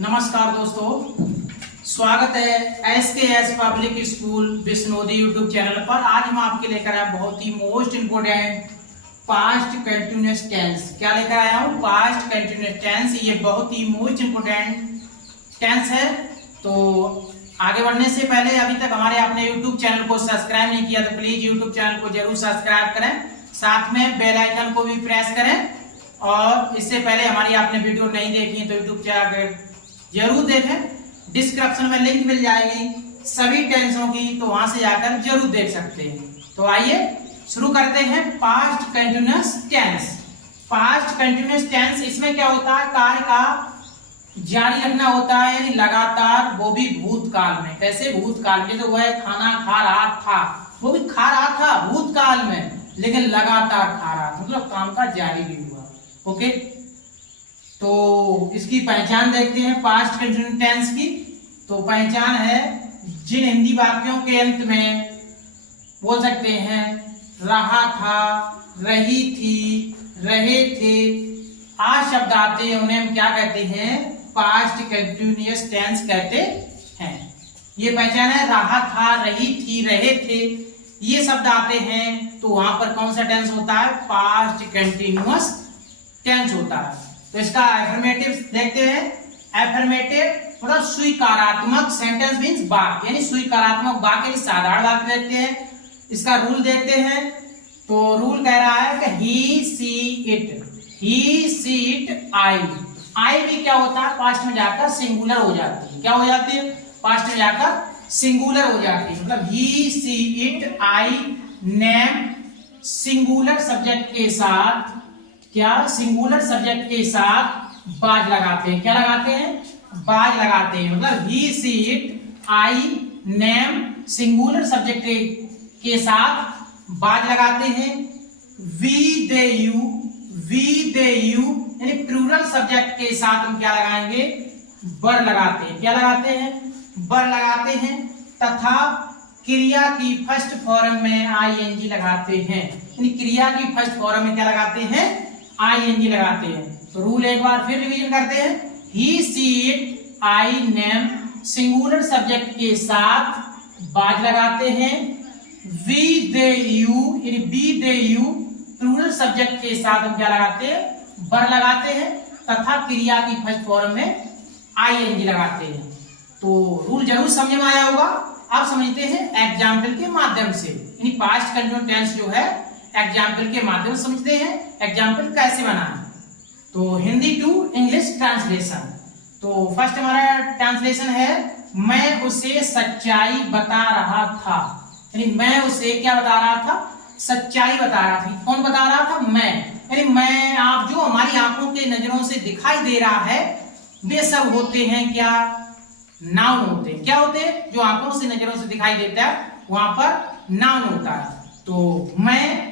नमस्कार दोस्तों, स्वागत है SKS public school Bishnodi YouTube channel पर। आज हम आपके लेकर आए बहुत ही most important past continuous tense. क्या लेकर आया हूँ? Past continuous tense. ये बहुत ही मोस्ट इंपोर्टेंट टेंस है। तो आगे बढ़ने से पहले अभी तक हमारे आपने यूट्यूब चैनल को सब्सक्राइब नहीं किया तो प्लीज यूट्यूब चैनल को जरूर सब्सक्राइब करें, साथ में बेल आइकन को भी प्रेस करें। और इससे पहले हमारी आपने वीडियो नहीं देखी है तो यूट्यूब चैनल जरूर देखें, डिस्क्रिप्शन में लिंक मिल जाएगी सभी टेंसों की, तो वहां से जाकर जरूर देख सकते हैं। तो आइए शुरू करते हैं past continuous tense. Past continuous tense, इसमें क्या होता है? कार्य का जारी रखना होता है, यानी लगातार, वो भी भूतकाल में। कैसे? भूतकाल में। तो वह खाना खा रहा था, वो भी खा रहा था भूतकाल में, लेकिन लगातार खा रहा था, मतलब काम का जारी भी हुआ। ओके, तो इसकी पहचान देखते हैं पास्ट कंटिन्यूअस टेंस की। तो पहचान है, जिन हिंदी वाक्यों के अंत में बोल सकते हैं रहा था, रही थी, रहे थे, आ शब्द आते हैं, उन्हें हम क्या कहते हैं? पास्ट कंटिन्यूअस टेंस कहते हैं। ये पहचान है, रहा था, रही थी, रहे थे, ये शब्द आते हैं तो वहां पर कौन सा टेंस होता है? पास्ट कंटिन्यूअस टेंस होता है। तो इसका एफर्मेटिव देखते हैं। एफर्मेटिव मतलब स्वीकारात्मक, सेंटेंस मींस वाक्य, यानी स्वीकारात्मक वाक्य, साधारण वाक्य देखते हैं। इसका रूल देखते हैं। तो रूल कह रहा है कि ही she it, he she it, आई। आई भी क्या होता है? पास्ट में जाकर सिंगुलर हो जाती है। क्या हो जाती है? पास्ट में जाकर सिंगुलर हो जाती है। मतलब he she it, I, name, singular subject के साथ, क्या सिंगुलर सब्जेक्ट के साथ बाज लगाते हैं। क्या लगाते हैं? बाज लगाते हैं। मतलब he she it, I, name, singular subject के साथ बाज लगाते हैं। We they you, we they you, यानी प्लूरल सब्जेक्ट के साथ हम क्या लगाएंगे? बर लगाते हैं। क्या लगाते हैं? बर लगाते हैं। तथा क्रिया की फर्स्ट फॉर्म में आईएनजी लगाते हैं, यानी क्रिया की फर्स्ट फॉर्म में क्या लगाते हैं? आईएनजी लगाते हैं। तो रूल एक बार फिर रिवीजन करते हैं। He she it, I, name, singular subject के साथ बाज लगाते हैं। वी दे यू, यानी we they you, plural subject के साथ हम क्या लगाते हैं? बर लगाते हैं। तथा क्रिया की फर्स्ट फॉर्म में आईएनजी लगाते हैं। तो रूल जरूर समझ में आया होगा। अब समझते हैं एग्जाम्पल के माध्यम से, यानी पास्ट कंटिन्यूअस टेंस जो है एग्जाम्पल के माध्यम से समझते हैं। एग्जाम्पल कैसे बनाएं? तो हिंदी टू इंग्लिश ट्रांसलेशन। तो फर्स्ट हमारा ट्रांसलेशन है, मैं उसे सच्चाई बता रहा था। यानी मैं उसे क्या बता रहा था? सच्चाई बता रहा था। कौन बता रहा था? मैं। यानी मैं, आप जो हमारी आंखों के नजरों से दिखाई दे रहा है, वे सब होते हैं क्या? नाउन होते हैं। क्या होते हैं? जो आंखों से नजरों से दिखाई देता है वहां पर नाउन होता है। तो मैं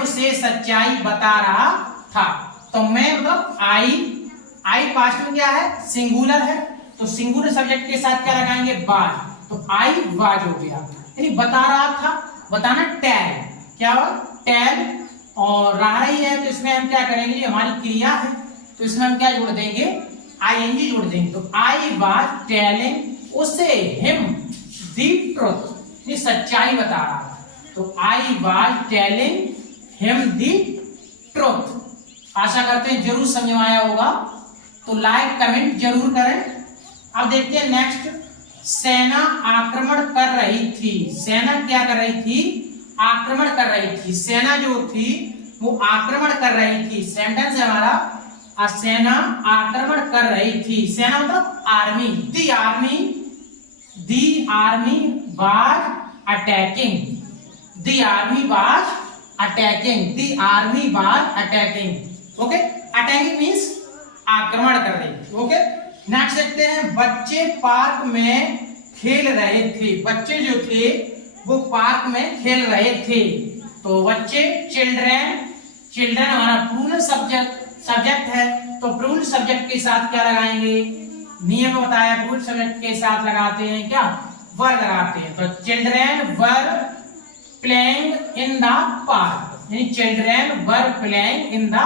उसे सच्चाई बता रहा था। तो मैं मतलब आई, आई पास्ट में क्या है? सिंगुलर है। तो सिंगुलर सब्जेक्ट के साथ क्या लगाएंगे? बाज। तो आई वाज हो गया, यानी बता रहा था, बताना टेल। क्या हुआ? टेल। और रहा ही है तो इसमें हम क्या करेंगे? ये हमारी क्रिया है तो इसमें हम क्या जोड़ देंगे? आईएनजी जोड़ देंगे। तो आई वाज टेलिंग उसे हिम द ट्रुथ, ये सच्चाई बता रहा था। तो I was telling him the truth. आशा करते हैं जरूर समझ में आया होगा। तो लाइक कमेंट जरूर करें। अब देखते हैं नेक्स्ट। सेना आक्रमण कर रही थी। सेना क्या कर रही थी? आक्रमण कर रही थी। सेना जो थी वो आक्रमण कर रही थी। सेंटेंस है हमारा, सेना आक्रमण कर रही थी। सेना मतलब army. The army was attacking. The army was attacking. The army was attacking. Okay, attacking means आक्रमण कर रही। ओके, नेक्स्ट देखते हैं। बच्चे पार्क में खेल रहे थे। बच्चे जो थे वो पार्क में खेल रहे थे। तो बच्चे, चिल्ड्रन, चिल्ड्रन हमारा प्लूरल सब्जेक्ट है। तो प्लूरल सब्जेक्ट के साथ क्या लगाएंगे? नियम बताया, प्लूरल सब्जेक्ट के साथ लगाते हैं क्या? वर लगाते हैं। तो children were playing in the park, यानी children were playing in the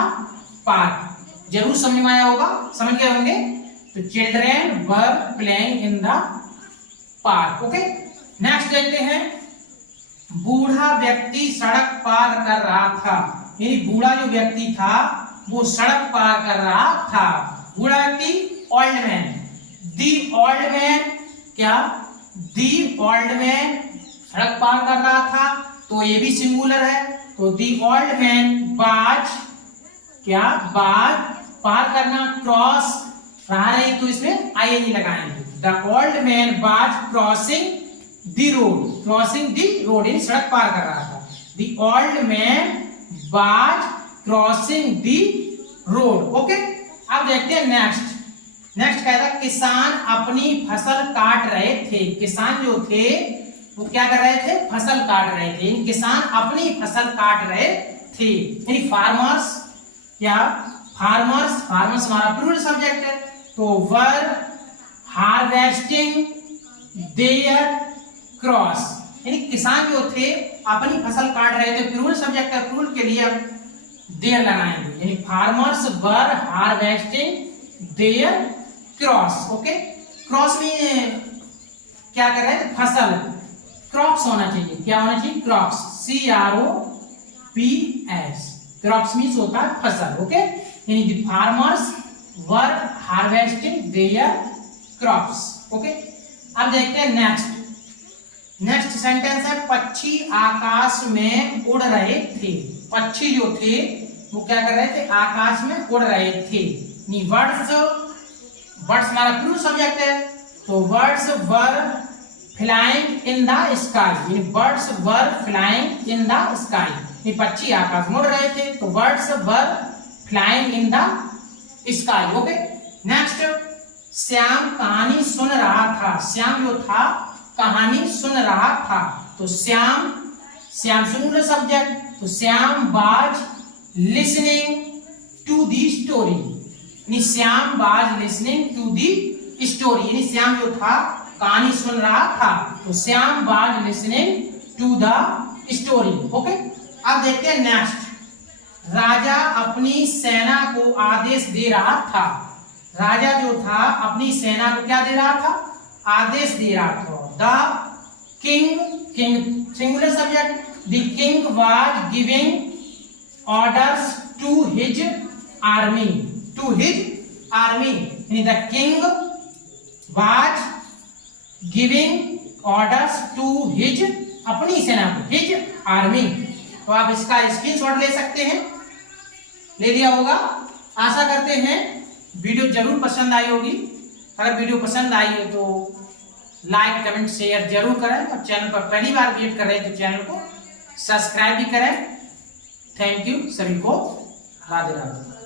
park. जरूर समझ में आया होगा, समझ गए होंगे। तो children were playing in the park. Okay, next देखते हैं, बूढ़ा व्यक्ति सड़क पार कर रहा था। यानी बूढ़ा जो व्यक्ति था वो सड़क पार कर रहा था। बूढ़ा व्यक्ति old man. The old man, क्या दी ओल्ड मैन सड़क पार कर रहा था, तो ये भी सिंगुलर है। तो दी ओल्ड मैन वाज, क्या बाज पार करना, क्रॉस रहा रही तो इसमें आईएनजी लगाएंगे। The old man was crossing the road, crossing the road यानी सड़क पार कर रहा था। The old man was crossing the road. Okay, अब देखते हैं नेक्स्ट। नेक्स्ट कहता है किसान अपनी फसल काट रहे थे। किसान जो थे वो क्या कर रहे थे, फसल काट रहे थे। किसान अपनी फसल काट रहे थे यानी फार्मर्स, क्या फार्मर्स, फार्मर्स हमारा प्लूरल सब्जेक्ट है, तो वर हार्वेस्टिंग देयर क्रॉस यानी किसान जो थे अपनी फसल काट रहे थे। प्लूरल सब्जेक्ट है, प्लूरल के लिए देयर लगाएंगे यानी farmers were harvesting their crops. Okay, crops में क्या कर रहे थे, फसल, क्रॉप्स होना चाहिए, क्या होना चाहिए, क्रॉप्स, CROPS, क्रॉप्स मींस होता है फसल। ओके, यानी the farmers were harvesting there crops. Okay, अब देखते हैं नेक्स्ट। नेक्स्ट सेंटेंस है पक्षी आकाश में उड़ रहे थे। पक्षी जो थे वो क्या कर रहे थे, आकाश में उड़ रहे थे। बर्ड्स, बर्ड्स हमारा प्लूरल सब्जेक्ट है, तो birds were flying in the sky, birds were flying in the sky. पक्षी आकाश में उड़ रहे थे, तो birds were flying in the sky. Okay, next, Shyam कहानी सुन रहा था। श्याम जो था कहानी सुन रहा था, तो श्याम, श्याम सिंगुलर सब्जेक्ट, तो Shyam was listening to the story. Shyam was listening to the story यानी श्याम जो था कहानी सुन रहा था, तो Shyam was listening to the story. Okay, अब देखते हैं नेक्स्ट। राजा अपनी सेना को आदेश दे रहा था। राजा जो था अपनी सेना को क्या दे रहा था, आदेश दे रहा था। The king, king singular subject, the king was giving orders to his army, to his army यानी the king was giving orders to his, अपनी सेना को, हिज आर्मी। तो आप इसका स्क्रीनशॉट ले सकते हैं, ले लिया होगा। आशा करते हैं वीडियो जरूर पसंद आई होगी। अगर वीडियो पसंद आई है तो लाइक कमेंट शेयर जरूर करें, और चैनल पर पहली बार विजिट कर रहे हैं तो चैनल को सब्सक्राइब भी करें। थैंक यू सभी को, राधे राधे।